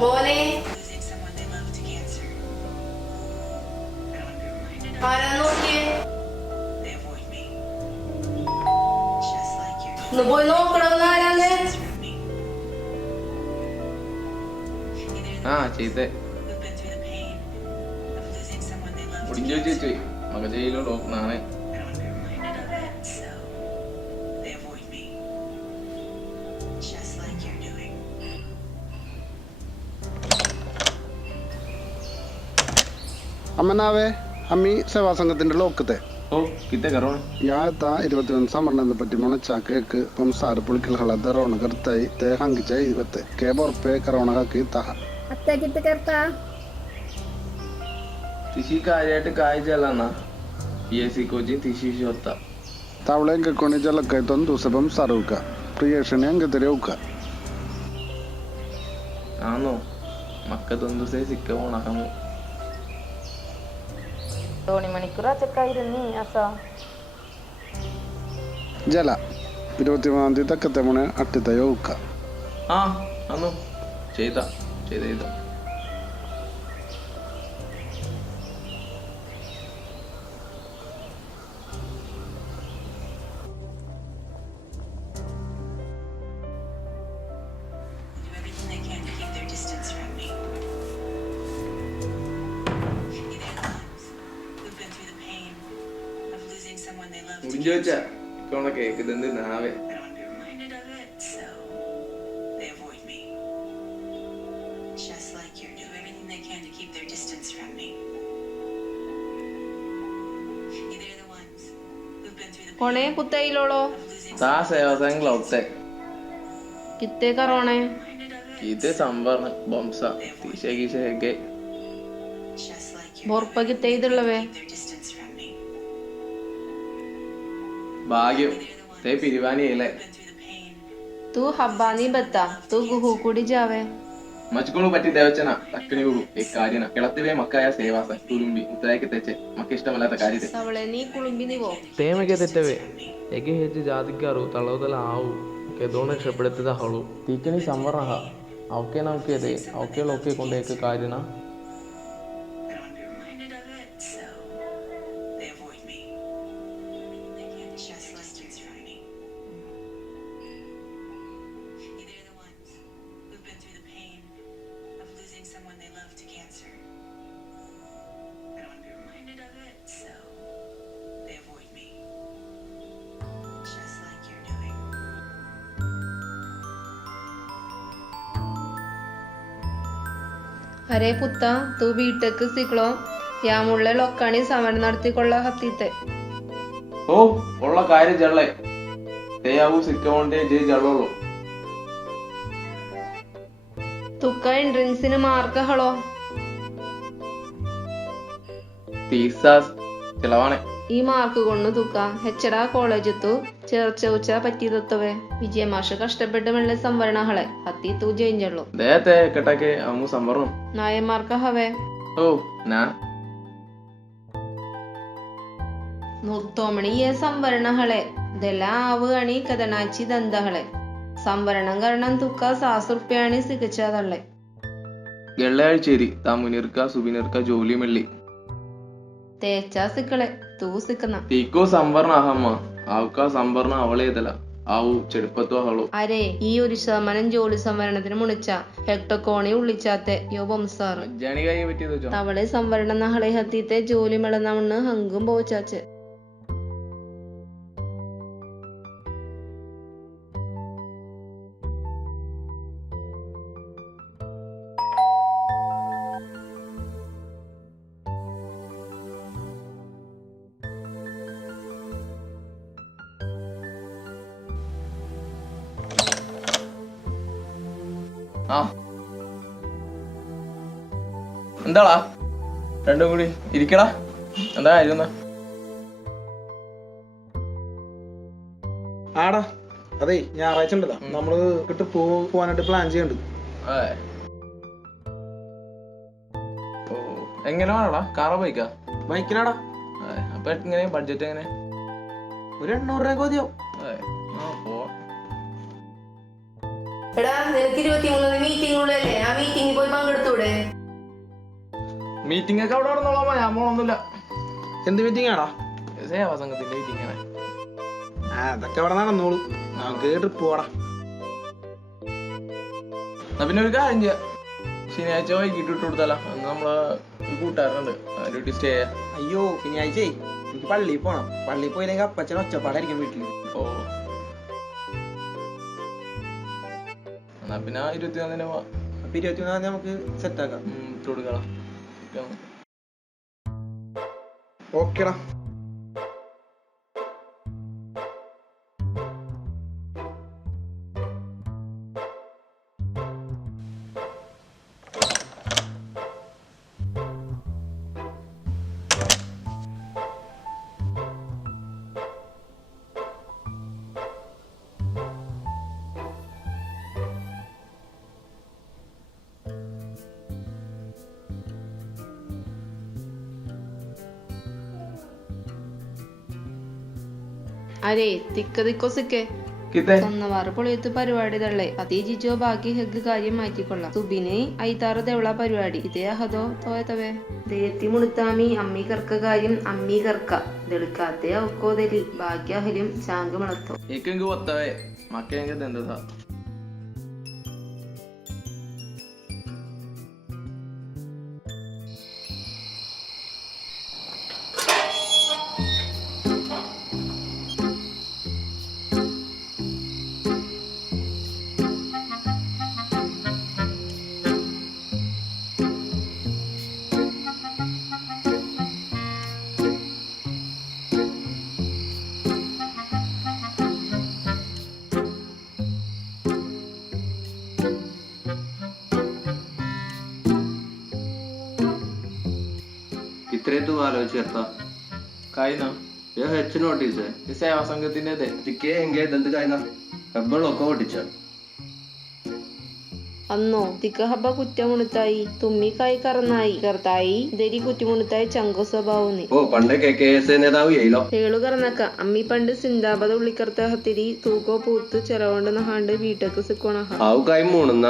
pain മോനെ of losing someone they love to cancer. I don't want to be reminded of ആരാ നോക്കിയേ they avoid me. Just like you're ഒന്ന് പോയി നോക്കണം ആരാന്ന് distance from me. They're ആ the ones ചെയ്തേ who've been through the അമ്മനാവേ അമ്മി സേവാസംഘത്തിന്റെ ലോക്കത്തെ. ഓ കിത്തെ കേക്ക്. തേ തിശി ആണോ മക്ക തോണി അസ. ಜಲ ഇരുപത്തിമൂന്നാം തീയതി തക്കത്തെ മണി അട്ടിത്തയോ ഉക്ക ആ അന്നു ചെയ്ത ചെയ്ത ചെയ്ത. മുടിഞ്ഞു വെച്ചാ കേക്ക് തന്ന് നാവേ like ഭാഗ്യം. തേ പിരിവാനിയല്ലേ. തൂ ഹബ്ബാനി ബത്ത. തൂ ഗുഹു കൂടി ജാവേ. മജ്കുണു പറ്റി ദേവച്ചന തക്കണി ഗുഹു ഏ കാര്യന. കിളത്തിവേ മക്കായ സേവാസ കുളുമ്പി മുത്തലാക്കി തെച്ചെ. മക്ക ഇഷ്ടമല്ലാത്ത കാര്യത്തെ. അവളെ നീ കുളുമ്പി നീവോ തേമക്കെ തെറ്റവേ. എകെ ഹേജ് ജാതിക്കാറു തളവുതല ആവു. കെതോണ ക്ഷപ്പെടുത്തത ഹളു. തീക്കണി സംവറഹ. അവക്കെ നമുക്കേതേ അവക്കെ ലൊക്കെ കൊണ്ടേക്ക് കാര്യന. അരെ പുത്ത तू बी टेक शिकलो यामुळे लोकांनी सामना നടത്തിക്കൊള്ള ഹത്തിത്തെ. ഓ ഉള്ള കാര്യം ചെള്ളേ. തേയാവൂ സിക്കോണ്ടേ ജയ് ചെള്ളോളൂ. തുക്ക എൻട്രൻസിന് മാർക്ക് ഹളോ തീസാസ് ചിലവാണേ. ഈ മാർക്ക് കൊണ്ട് തുക്ക. ഹെച്ചഡ കോളേജത്തു ചേർച്ച ഉച്ച പറ്റിയതത്തവേ. വിജയമാഷ കഷ്ടപ്പെട്ട് വെള്ള സംവരണഹളെ ഹത്തി തൂ ജയിഞ്ഞുള്ളൂ ദേഹത്തെ കെട്ടക്കെ അവങ്ങ് സംവരണം. നായന്മാർക്ക് ഹവേ. ഓ നാ. മുത്തോമണി ഏ സംവരണഹളെ ദല ആവ് അണി കഥനാച്ചി ദന്തഹളെ സംവരണം കാരണം തുക്ക സാസുർപ്പ്യാണി സികച്ചതള്ളെ വെള്ളയാഴ്ചേരി താ സുബിനിർക്ക ജോലി മള്ളി തേച്ചാ സിക്കളെ. തൂ സിക്കുന്ന. തീക്കോ സംവരണ അഹമ്മ. ആവുക്ക സംഭരണം അവളേതല ആവു ചെടുപ്പത്തു അരേ ഈ ഒരു ശതമാനം ജോലി സംവരണത്തിന് മുണിച്ച ഹെക്ടോക്കോണി ഉള്ളിച്ചാത്തെ യോ ബംസാർ തവളെ സംവരണ ഹളെ ഹത്തീത്തെ ജോലി മെളന്നവണ്ണ് ഹങ്കും പോച്ചാച്ച് ആ. എന്താടാ? രണ്ടും കൂടി ഇരിക്കടാ. എന്താ കാര്യം ആടാ അതെ ഞായറാഴ്ച ഉണ്ടല്ലോ. നമ്മൾ കിട്ട് പോവാനായിട്ട് പ്ലാൻ ചെയ്യുന്നുണ്ട് ഓ എങ്ങനെ വേണടാ? കാറോ ബൈക്കാ? ബൈക്കിനാടാ. അപ്പൊ എങ്ങനെ? ബഡ്ജറ്റ് എങ്ങനെ? ഒരു എണ്ണൂറ് രൂപ മതിയോ പോവാ. എടാ നിനക്ക് ഇരുപത്തിമൂന്ന് മീറ്റിംഗ് ഉള്ളല്ലേ ആ മീറ്റിംഗിൽ പോയി പങ്കെടുത്തൂടെ? മീറ്റിംഗ് ഒക്കെ അവിടെ നടന്നോളാം. ഞാൻ പോണൊന്നുമില്ല. എന്ത് മീറ്റിംഗ് ആടാ? സേവാ സംഘത്തിന്റെ മീറ്റിംഗ് ആണ് ആ അതൊക്കെ അവിടെ നടന്നോളൂ. നമുക്ക് ട്രിപ്പ് പോടാ. എന്നാ പിന്നെ ഒരു കാര്യം ചെയ്യാം. ശനിയാഴ്ച വൈകിട്ട് ഇട്ട് കൊടുത്താലോ? അന്ന് നമ്മളെ കൂട്ടുകാരനുണ്ട്. ഡ്യൂട്ടി സ്റ്റേ ചെയ്യാം. അയ്യോ ശനിയാഴ്ച? എനിക്ക് പള്ളിയിൽ പോണം. പള്ളിയിൽ പോയില്ലെങ്കിൽ അപ്പച്ചൻ ഒച്ചപ്പാടായിരിക്കും വീട്ടിൽ ഓ. പിന്നെ ഇരുപത്തി ഒന്നിന് അപ്പൊ ഇരുപത്തിനാലിന് നമുക്ക് സെറ്റ് ആക്കാം. ഇട്ട് ഓക്കേടാ. ആരേ തിക്കതിക്കൊസിക്കെ ഒന്നവാറ് പൊളിയത്ത് പരിപാടി തള്ളേ. അതേ ജിജോ ബാക്കി ഹെഗ് കാര്യം മാറ്റിക്കൊള്ളാം. സുബിന് ഐതാറ് തെവള പരിപാടി. ഇതേ അഹതോ തോയത്തവേ ദേത്തി മുണുത്താമി അമ്മി കർക്ക കാര്യം അമ്മി കർക്ക. ദളിക്കാത്തേ ഒക്കോ ഒക്കോതലി ബാക്കി അഹലും ചാങ്ക് മണത്തോ. ഒത്തവേ. മക്കെങ്കെന്താ സെക്രട്ടേറിയറ്റ് ആലോചിച്ച് എത്താം കായിന ഏ ഹെച്ച് നോട്ടീസ് ഈ സേവാ സംഘത്തിന്റെ അതെ കെ കായിന ഹെബ്ബളൊക്കെ ഓടിച്ച അന്നോ തിക്കഹബ കുറ്റമുണുത്തായി തുമ്മിക്കായി കറന്നായി കർത്തായി ദരി കുറ്റമുണുത്തായി ചങ്കു സ്വഭാവം ഓ പണ്ട് കെ കെ എസ് നേതാവ് ഏളു കറന്നക്ക അമ്മി പണ്ട് സിന്താപത ഉള്ളിക്കർത്ത ഹത്തിരി തൂക്കോ പൂത്ത് ചെറവോണ്ട് നഹാണ്ട് വീട്ടക്ക് സിക്കോണഹ. ആവുക്കായി മൂണുന്ന.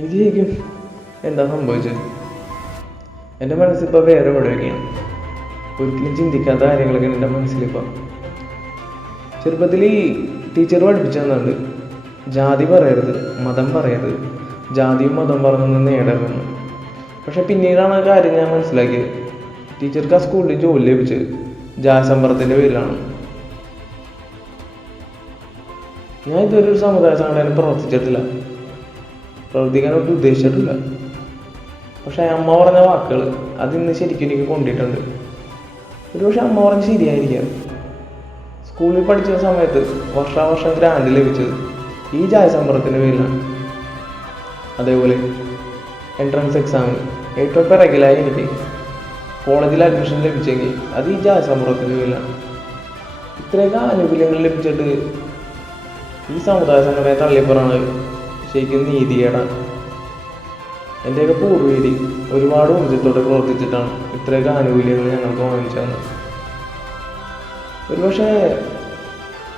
ശരിക്കും എന്താ സംഭവിച്ചത്? എന്റെ മനസ്സിപ്പോൾ വേറെ എവിടെയൊക്കെയാണ് ഒരിക്കലും ചിന്തിക്കാത്ത കാര്യങ്ങളൊക്കെ എന്റെ മനസ്സിലിപ്പോൾ ചെറുപ്പത്തിൽ ഈ ടീച്ചർ പഠിപ്പിച്ചു തന്നുണ്ട് ജാതി പറയരുത് മതം പറയരുത്. ജാതിയും മതം പറഞ്ഞൊന്നും നേടരുതെന്ന്. പക്ഷെ പിന്നീടാണ് ആ കാര്യം ഞാൻ മനസ്സിലാക്കിയത്. ടീച്ചർക്ക് ആ സ്കൂളിൽ ജോലി ലഭിച്ചത് ജാസമ്പറത്തിന്റെ പേരിലാണ്. ഞാൻ ഇതുവരെ ഒരു സമുദായ സംഘടന പ്രവർത്തിച്ചിട്ടില്ല. പ്രവർത്തിക്കാനൊട്ട് ഉദ്ദേശിച്ചിട്ടില്ല. പക്ഷെ അമ്മ പറഞ്ഞ വാക്കുകൾ അതിന്ന് ശരിക്കും എനിക്ക് കൊണ്ടിട്ടുണ്ട്. ഒരുപക്ഷെ അമ്മ പറഞ്ഞ് ശരിയായിരിക്കാം. സ്കൂളിൽ പഠിച്ച സമയത്ത് വർഷാവർഷം ഗ്രാൻഡ് ലഭിച്ചത് ഈ ജായസമ്പറത്തിന്റെ പേരിലാണ് അതേപോലെ എൻട്രൻസ് എക്സാമിന് ഏറ്റവും പിറകിലായി എനിക്ക് കോളേജിൽ അഡ്മിഷൻ ലഭിച്ചെങ്കിൽ അത് ഈ ജായസമ്പറത്തിന്റെ പേരിലാണ് ഇത്രയൊക്കെ ആനുകൂല്യങ്ങൾ ലഭിച്ചിട്ട് ഈ സമുദായ സംഘടനയെ തള്ളിപ്പറയാണ് ശരിക്കും നീതികേടാണ്. എന്റെയൊക്കെ പൂർവീതി ഒരുപാട് ഊർജത്തോടെ പ്രവർത്തിച്ചിട്ടാണ് ഇത്രയൊക്കെ ആനുകൂല്യങ്ങൾ ഞങ്ങൾക്ക് വാങ്ങിച്ചു തന്നത്. ഒരുപക്ഷെ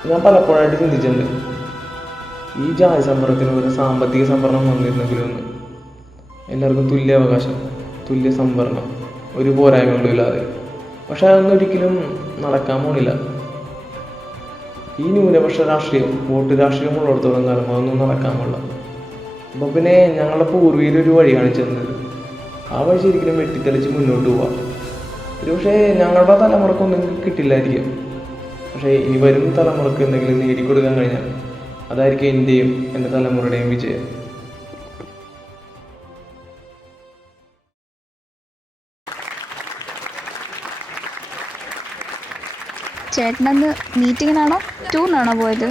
ഞാൻ പലപ്പോഴായിട്ട് ചിന്തിച്ചിട്ടുണ്ട് ഈ ജാതി സംവരണത്തിന് ഒരു സാമ്പത്തിക സംവരണം വന്നിരുന്നെങ്കിലും ഒന്ന് എല്ലാവർക്കും തുല്യ അവകാശം തുല്യ സംവരണം ഒരു പോരായ്മകളും ഇല്ലാതെ. പക്ഷെ അതൊന്നും ഒരിക്കലും നടക്കാൻ പോണില്ല. ഈ ന്യൂനപക്ഷ രാഷ്ട്രീയം വോട്ട് രാഷ്ട്രീയം ഉള്ളിടത്തോളം കാലം അതൊന്നും നടക്കാൻ പോണില്ല. അപ്പോൾ പിന്നെ ഞങ്ങളുടെ പൂർവീൽ ഒരു വഴി കാണിച്ചു തന്നത് ആ വഴി ശരിക്കും വെട്ടിത്തെളിച്ച് മുന്നോട്ട് പോവാം. ഒരു പക്ഷേ ഞങ്ങളുടെ തലമുറക്കൊന്നും കിട്ടില്ലായിരിക്കും. പക്ഷേ ഇനി വരും തലമുറയ്ക്ക് എന്തെങ്കിലും നേടിക്കൊടുക്കാൻ കഴിഞ്ഞാൽ അതായിരിക്കും എന്റെയും എന്റെ തലമുറയുടെയും വിജയം. ചേട്ടനന്ന് മീറ്റിങ്ങിനാണോ ടൂറിനാണോ പോയത്?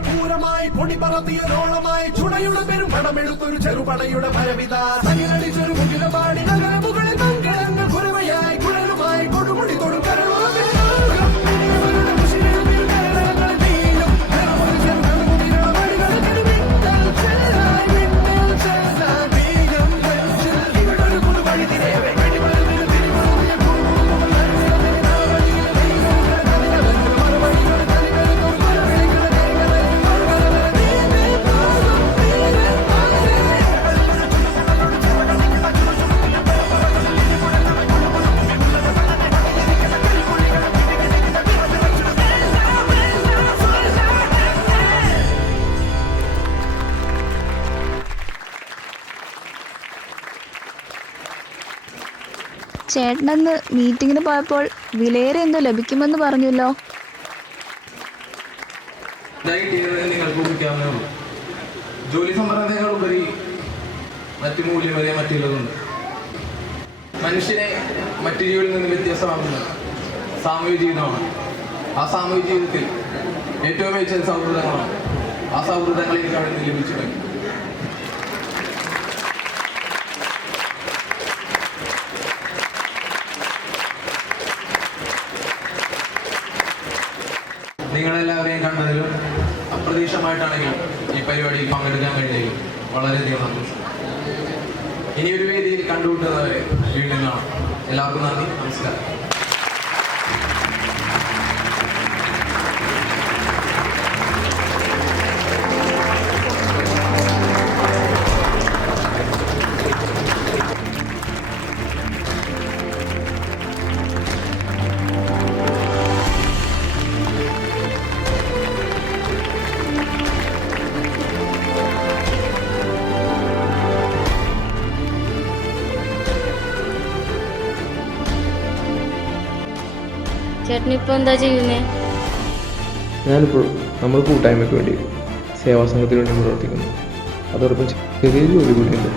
രണപൂരമായി പൊടി പറത്തിയ ലോളമായി ചുടയുടെ പെരുമ്പടമെടുത്തൊരു ചെറുപടയുടെ ഭരവിത തകിലടിച്ചു ചേട്ടനന്ന് മീറ്റിങ്ങിന് പോയപ്പോൾ വിലയേറെ എന്തോ ലഭിക്കുമെന്ന് പറഞ്ഞല്ലോ ജോലി ഉപരി മറ്റു മൂല്യമേറിയ മറ്റുള്ളതുണ്ട്. മനുഷ്യനെ മറ്റു ജീവികളിൽ നിന്ന് വ്യത്യസ്തമാക്കുന്നത് സാമൂഹിക ജീവിതമാണ്. ആ സാമൂഹിക ജീവിതത്തിൽ ഏറ്റവും മികച്ച സൗഹൃദങ്ങളാണ്. ആ സൗഹൃദങ്ങളിൽ അവിടെ നിന്ന് ലഭിച്ചിട്ടുണ്ട് അപ്രതീക്ഷമായിട്ടാണെങ്കിലും ഈ പരിപാടിയിൽ പങ്കെടുക്കാൻ കഴിഞ്ഞതിൽ വളരെയധികം സന്തോഷം. ഒരു വേദിയിൽ കണ്ടുമുട്ടുന്നവരെ വീണ്ടും നിന്നാണ് എല്ലാവർക്കും നന്ദി. നമസ്കാരം. ചേട്ടനിപ്പോ എന്താ ചെയ്യുന്നേ? ഞാനിപ്പോൾ നമ്മൾ കൂട്ടായ്മയ്ക്ക് വേണ്ടി സേവാ സംഘത്തിന് വേണ്ടി പ്രവർത്തിക്കുന്നു. അതോടൊപ്പം ചെറിയ ജോലി കൂടിയുണ്ട്